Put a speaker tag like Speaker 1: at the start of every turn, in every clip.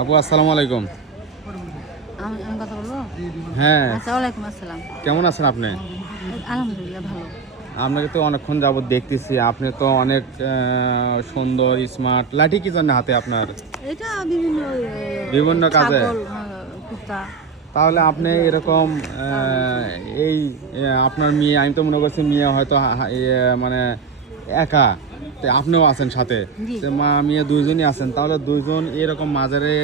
Speaker 1: আপু আসসালামু আলাইকুম। হ্যাঁ।
Speaker 2: আচ্ছা
Speaker 1: কেমন আছেন আপনি?
Speaker 2: আলহামদুলিল্লাহ ভালো।
Speaker 1: আপনাকে তো অনেকক্ষণ যাবত দেখতেছি। আপনি তো অনেক সুন্দর স্মার্ট লাঠি কি জন্য হাতে আপনার?
Speaker 2: এটা বিভিন্ন
Speaker 1: বিভিন্ন কাজে? তাহলে আপনি এরকম এই আপনার মেয়ে আমি তো মনে করছি মেয়ে হয়তো মানে একা। আপনিও আছেন সাথে। মা মেয়ে দুইজনই আছেন তাহলে দুইজন এরকম মাঝারে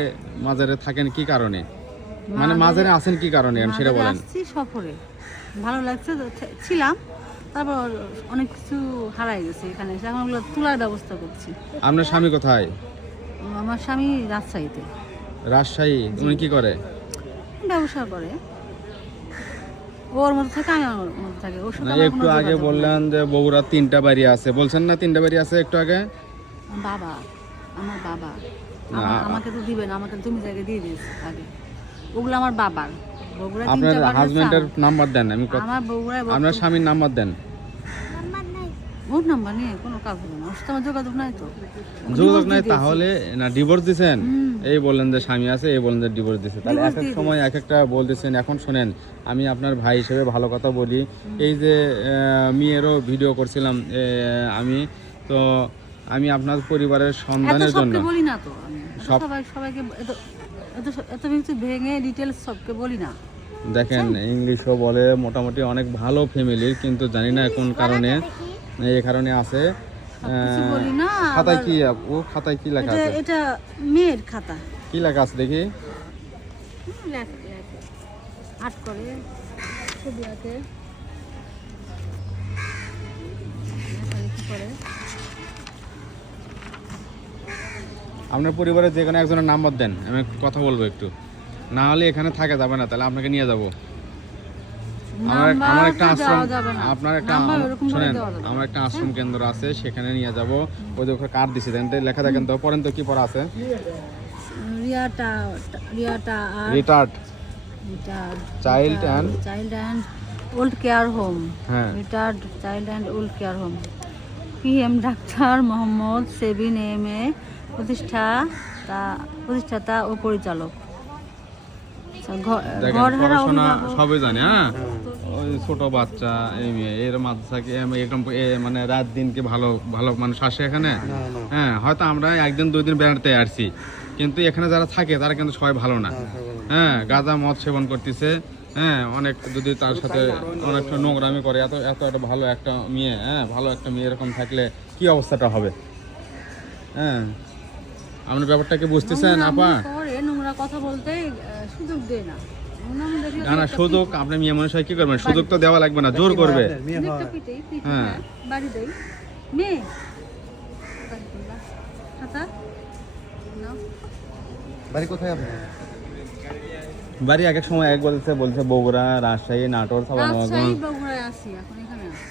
Speaker 1: মাঝারে থাকেন কি কারণে? মানে মাঝারে আছেন কি কারণে আমি সেটা বলেন।
Speaker 2: সফরে। ভালো লাগছে ছিলাম তারপর অনেক কিছু হারাই গেছে এখানে এখন ওগুলো তোলার ব্যবস্থা করছি।
Speaker 1: আপনার স্বামী কোথায়?
Speaker 2: আমার স্বামী রাজশাহীতে।
Speaker 1: রাজশাহী উনি কি করে?
Speaker 2: ব্যবসা করে। ওর মতো থাকে আমি আমার মতো থাকে। ওর সাথে আমার
Speaker 1: একটু
Speaker 2: কোনো
Speaker 1: আগে
Speaker 2: যোগাযোগ
Speaker 1: বললেন যে বগুড়া তিনটা বাড়ি আছে। বলছেন না তিনটা বাড়ি আছে একটু আগে?
Speaker 2: বাবা আমার বাবা।
Speaker 1: না,
Speaker 2: আমাকে তো দিবেন আমাকে তুমি জায়গায় দিয়ে দিয়েছে আগে। ওগুলো আমার বাবার। বগুড়া
Speaker 1: আপনার
Speaker 2: বাড়ি
Speaker 1: হাজবেন্ডের
Speaker 2: আমার।
Speaker 1: নাম্বার দেন আমি কথা-
Speaker 2: আমার বগুড়ায়
Speaker 1: আপনার স্বামীর নাম্বার দেন।
Speaker 2: ওর নাম্বার নিয়ে কোনো কাজ হবে না। ওর সাথে আমার যোগাযোগ নাই তো।
Speaker 1: যোগাযোগ নাই তাহলে না ডিভোর্স দিছেন? এই বললেন যে স্বামী আছে এই বললেন যে ডিভোর্স দিছে। তাহলে এক এক সময় এক একটা বলতেছেন এখন শোনেন আমি আপনার ভাই হিসেবে ভালো কথা বলি। এই যে মেয়েরও ভিডিও করছিলাম আমি তো আমি আপনার পরিবারের সন্ধানের জন্য।
Speaker 2: বলি না তো সবাই সবাইকে এত কিছু ভেঙে ডিটেলস সবকে বলি না।
Speaker 1: দেখেন ইংলিশও বলে মোটামুটি অনেক ভালো ফ্যামিলির কিন্তু জানি না কোন কারণে এই কারণে আছে। খাতায় কি ও খাতায় কি লেখা আছে?
Speaker 2: এটা মেয়ের খাতা।
Speaker 1: কি লেখা আছে দেখি?
Speaker 2: করে ছবি আঁকে।
Speaker 1: আপনার পরিবারের যে কোনো একজনের নাম্বার দেন আমি কথা বলব একটু। না হলে এখানে থাকা যাবে না তাহলে আপনাকে নিয়ে যাব। আমার একটা আশ্রম। আপনার একটা শোনেন। আমার একটা আশ্রম কেন্দ্র আছে সেখানে নিয়ে যাব। ওই ওখানে কার্ড দিছে দেন লেখা দেখেন তো পড়েন তো কি পড়া আছে?
Speaker 2: রিয়াটা রিয়াটা
Speaker 1: retired Child and-
Speaker 2: child and old care home
Speaker 1: হ্যাঁ।
Speaker 2: Retired child and old care home PM doctor Mohammad Sebin M A প্রতিষ্ঠাতা প্রতিষ্ঠাতা ও পরিচালক। আচ্ছা, ঘর- হারা
Speaker 1: সবই জানে হ্যাঁ? ওই ছোট বাচ্চা এই মেয়ে এর মাদ্রাসাকে এরকম এ মানে রাত দিন কি ভালো ভালো মানুষ আসে এখানে? হ্যাঁ হয়তো আমরা একদিন দুই দিন বেড়াতে আসছি। কিন্তু এখানে যারা থাকে তারা কিন্তু সবাই ভালো না। হ্যাঁ গাঁজা মদ সেবন করতেছে হ্যাঁ অনেক যদি তার সাথে অনেক নোংরামি করে এত এত একটা ভালো একটা মেয়ে হ্যাঁ ভালো একটা মেয়ে এরকম থাকলে কি অবস্থাটা হবে? হ্যাঁ আপনি ব্যাপারটাকে বুঝতেছেন আপা?
Speaker 2: নোংরা কথা বলতে সুযোগ দেয় না।
Speaker 1: না না সুযোগ আপনি মেয়ে মানুষ হয় কি করবেন? সুযোগ তো দেওয়া লাগবে না জোর করবে। হ্যাঁ।
Speaker 2: বাড়ি দেই। মেয়ে।
Speaker 3: বাড়ি কোথায় আপনার
Speaker 1: বাড়ি এক এক সময় এক বলছে বলছে বগুড়া রাজশাহী নাটোর সাবানগঞ্জ
Speaker 2: বগুড়ায় আছি এখন এখানে আছি।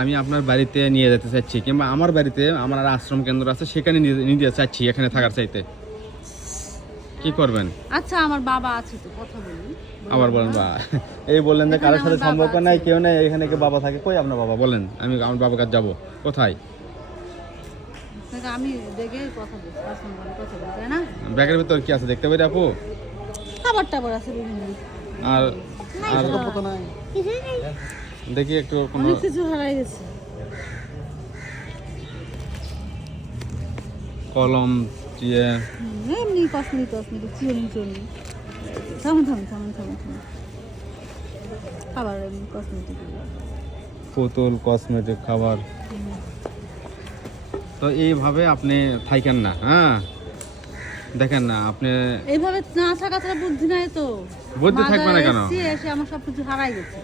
Speaker 1: আমি আপনার বাড়িতে নিয়ে যেতে চাচ্ছি কিংবা আমার বাড়িতে আমার আশ্রম কেন্দ্র আছে সেখানে নিয়ে নিয়ে যেতে চাচ্ছি এখানে থাকার চাইতে। কি করবেন?
Speaker 2: আচ্ছা আমার বাবা আছে তো কথা বলি।
Speaker 1: আবার বলেন বা এই বললেন যে কারোর সাথে সম্পর্ক নাই কেউ নাই এখানে কে বাবা থাকে? কই আপনার বাবা? বলেন আমি আমার বাবার কাছে যাব। কোথায়?
Speaker 2: আমি দেখে কথা বলছি কথা বলি তাই না?
Speaker 1: ব্যাগের ভিতর কি আছে দেখতে পারি আপু?
Speaker 2: খাবার টাবার আছে বিভিন্ন
Speaker 1: আর আর
Speaker 3: কত নাই
Speaker 1: দেখি একটু কোনো
Speaker 2: কিছু হারাই গেছে।
Speaker 1: কলম দিয়ে
Speaker 2: এমনি কসমেটিক কসমেটিক চিরুনি চিরুনি থামুন থামুন থামুন থামুন থামুন। খাবার এমনি কসমেটিক
Speaker 1: পুতুল কসমেটিক খাবার। তো এইভাবে আপনি থাকেন না হ্যাঁ? দেখেন না আপনি
Speaker 2: এইভাবে না থাকা ছাড়া বুদ্ধি নাই তো।
Speaker 1: বুদ্ধি থাকবে না কেন?
Speaker 2: এসে আমার সব কিছু হারাই গেছে।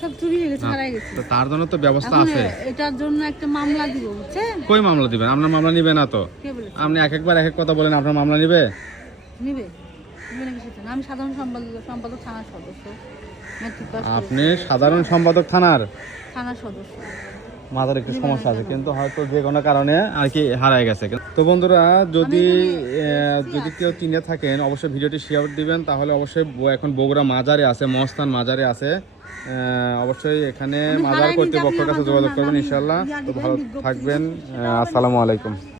Speaker 2: সব চুরি হয়ে গেছে হারাই গেছে।
Speaker 1: তো তার জন্য তো ব্যবস্থা আছে।
Speaker 2: এটার জন্য একটা মামলা দিব বুঝছেন
Speaker 1: কই মামলা দিবেন? আপনার মামলা নিবে না তো। আপনি এক একবার এক এক কথা বলেন আপনার মামলা নিবে?
Speaker 2: নিবে? আমি সাধারণ সম্পাদক সম্পাদক থানার সদস্য। ম্যাট্রিক
Speaker 1: আপনি সাধারণ সম্পাদক থানার?
Speaker 2: থানার সদস্য।
Speaker 1: মাথার একটু সমস্যা আছে কিন্তু হয়তো যে কোনো কারণে আর কি হারায় গেছে। তো বন্ধুরা যদি যদি কেউ চিনে থাকেন অবশ্যই ভিডিওটি শেয়ার দিবেন তাহলে অবশ্যই এখন বগুড়া মাজারে আছে মহস্তান মাজারে আছে। অবশ্যই এখানে মাজার কর্তৃপক্ষের কাছে যোগাযোগ করবেন ইনশাল্লাহ তো ভালো থাকবেন। আসসালামু আলাইকুম।